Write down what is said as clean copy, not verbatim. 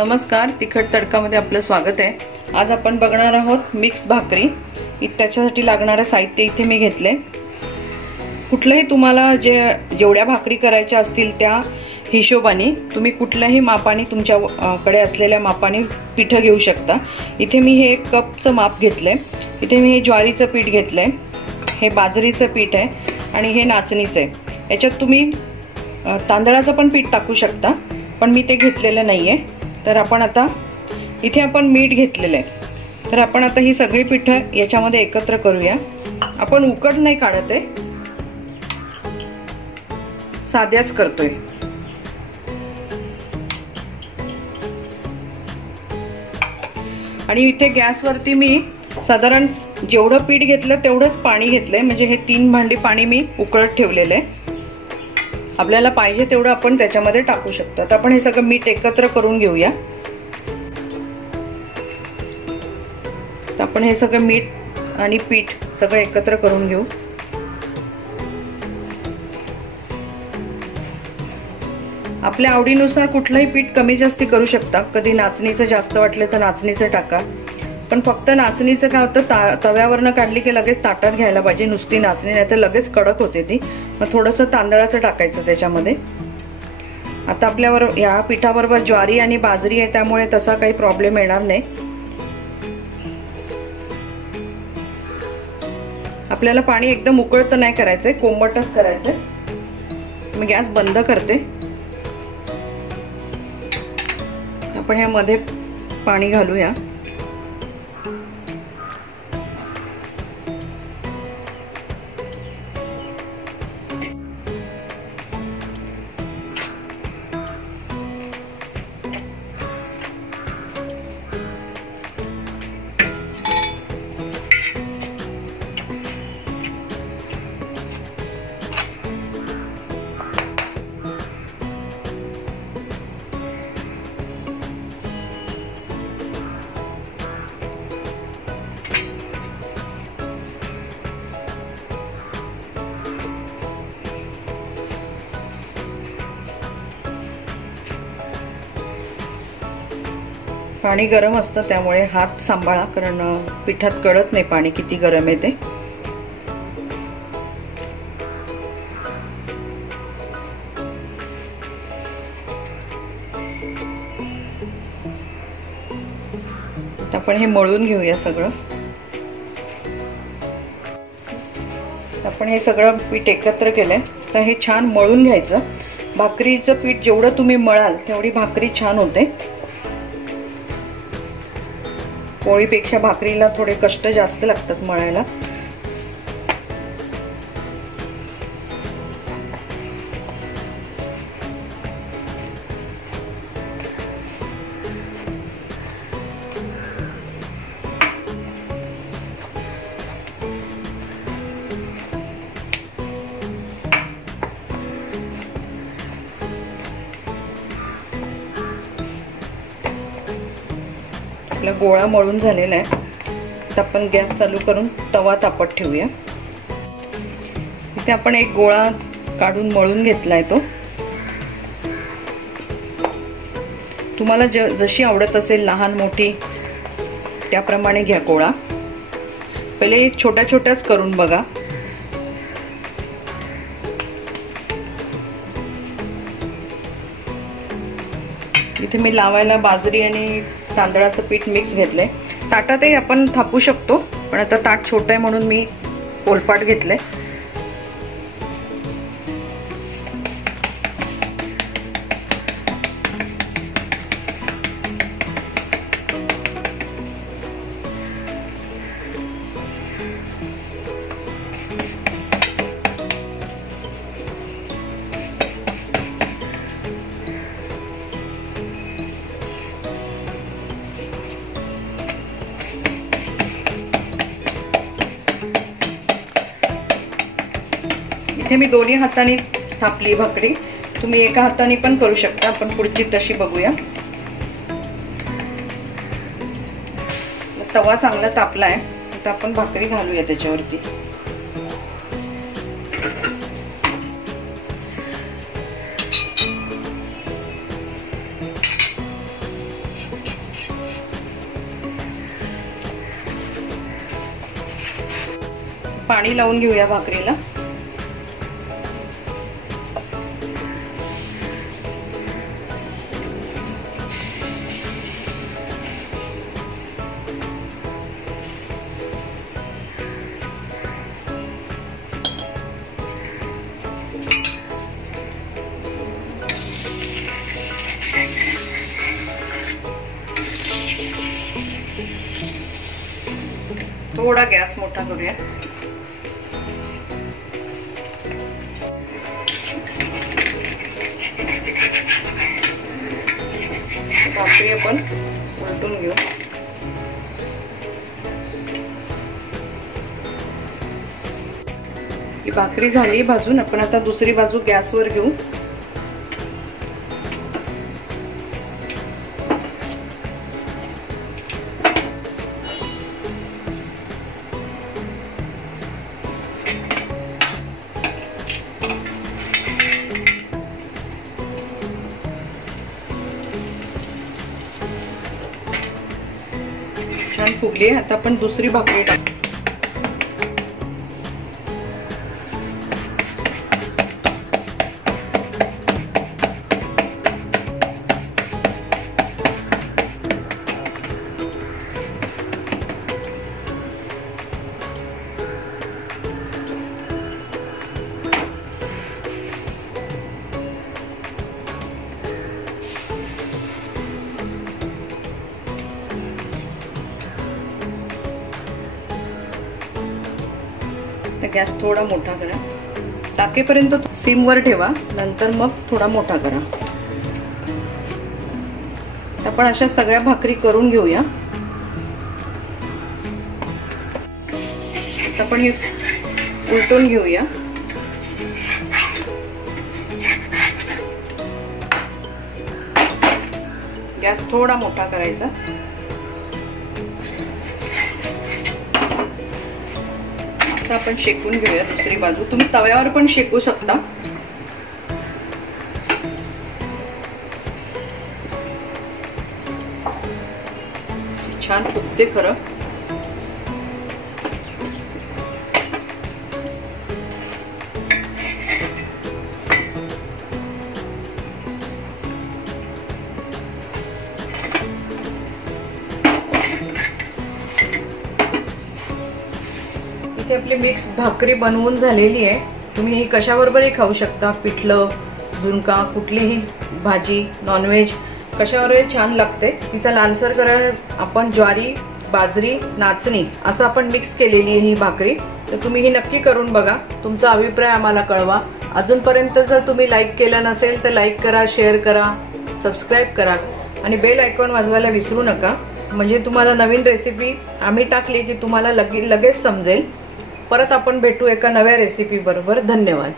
नमस्कार, तिखट तडकामध्ये आपलं स्वागत आहे। आज आपण बघणार आहोत मिक्स भाकरी। त्याच्यासाठी लागणारे साहित्य इथे मी घेतले। कुठलंही तुम्हाला जेवढ्या भाकरी करायच्या असतील त्या हिशोबाने तुम्ही कुठल्याही मापाने तुमच्याकडे असलेल्या मापाने पीठ घेऊ शकता। इथे मी हे 1 कपचं माप घेतलंय। इथे मी हे ज्वारीचं पीठ घेतलंय, हे बाजरीचं पीठ आहे आणि हे नाचणीचं आहे। याच्यात तुम्ही तांदळाचं पण पीठ टाकू शकता, पण मी ते घेतलेलं नाहीये। तर आपण आता इथे आपण मीठ घेतलेलं आहे। तर आपण आता ही सगळी पीठं याच्यामध्ये एकत्र करूया। आपण उकड नाही काढत आहे, साध्याच करतोय। आणि इथे गॅसवरती मी साधारण जेवढं पीठ घेतलं तेवढंच पाणी घेतलंय, म्हणजे हे 3 भांडी पाणी मी उकळत ठेवलेलं आहे। आपल्याला पाहिजे तेवढं आपण त्याच्यामध्ये टाकू शकतो। आता आपण हे सगळं मीठ एकत्र करून घेऊया। तर आपण हे सगळं मीठ आणि पीठ सगळं एकत्र करून घेऊ। आपल्या आवडीनुसार कुठलंही पीठ कमी जास्ती करू शकता। कधी नाचणीचं जास्त वाटलं तर नाचणीचं टाका, पण फक्त नाचणीचं काय होतं, तव्यावरनं काढली की लगेच ताटात घ्यायला पाहिजे नुसती नाचणी, नाही तर लगेच कडक होते ती। मग थोडंसं तांदळाचं टाकायचं त्याच्यामध्ये। आता आपल्यावर या पिठाबरोबर ज्वारी आणि बाजरी आहे, त्यामुळे तसा काही प्रॉब्लेम येणार नाही। आपल्याला पाणी एकदम उकळत नाही करायचंय, कोमटच करायचंय। मी गॅस बंद करते। आपण ह्यामध्ये पाणी घालूया। पाणी गरम असतं, त्यामुळे हात सांभाळा, कारण पिठात कळत नाही पाणी किती गरम आहे ते। आपण हे मळून घेऊया सगळं। आपण हे सगळं पीठ एकत्र केलंय, तर हे छान मळून घ्यायचं। भाकरीचं पीठ जेवढं तुम्ही मळाल तेवढी भाकरी छान होते। पोळीपेक्षा भाकरीला थोडे कष्ट जास्त लागतात मळायला। आपला गोळा मळून झालेला आहे। आता आपण गॅस चालू करून तवा तापत ठेवूया। इथे आपण एक गोळा काढून मळून घेतलाय तो। तुम्हाला जशी आवडत असेल, लहान मोठी त्याप्रमाणे घ्या गोळा। पहिले छोट्या छोट्याच करून बघा। इथे मी लावायला बाजरी आणि तांदळाचं पीठ मिक्स घेतलंय। ताटातही आपण थापू शकतो, पण आता ताट छोटं आहे म्हणून मी पोलपाट घेतलंय। इथे मी दोन्ही हाताने थापली भाकरी। तुम्ही एका हाताने पण करू शकता। आपण पुढची तशी बघूया। तवा चांगला तापलाय, आता आपण भाकरी घालूया त्याच्यावरती। पाणी लावून घेऊया भाकरीला. थोडा गॅस मोठा करूया. भाकरी आपण उलटून घेऊ. ही भाकरी झाली भाजून. आपण आता दुसरी बाजू गॅसवर घेऊ. छान फुगली. आता आपण दुसरी भाकरी टाकू. गॅस थोडा मोठा करा. टाकेपर्यंत सिम वर ठेवा, नंतर मग थोडा मोठा करा. आपण अशा सगळ्या भाकरी करून घेऊया. आपण हे उलटून घेऊया. गॅस थोडा मोठा करायचा. आपण शेकून घेऊया दुसरी बाजू. तुम्ही तव्यावर पण शेकू शकता. छान फुगते खरं. आपली मिक्स भाकरी बनवून झालेली आहे. तुम्ही ही कशाबरोबरही खाऊ शकता. पिठलं, झुणका, कुठलीही भाजी, नॉनव्हेज कशावरही छान लागते. तिचा लालसर कलर आपण ज्वारी, बाजरी, नाचणी असं आपण मिक्स केलेली आहे ही भाकरी. तर तुम्ही ही नक्की करून बघा. तुमचा अभिप्राय आम्हाला कळवा. अजूनपर्यंत जर तुम्ही लाईक केलं नसेल तर लाईक करा, शेअर करा, सबस्क्राईब करा आणि बेल आयकॉन वाजवायला विसरू नका. म्हणजे तुम्हाला नवीन रेसिपी आम्ही टाकली की तुम्हाला लगेच समजेल. परत आपण भेटू एका नव्या रेसिपी बरोबर. धन्यवाद.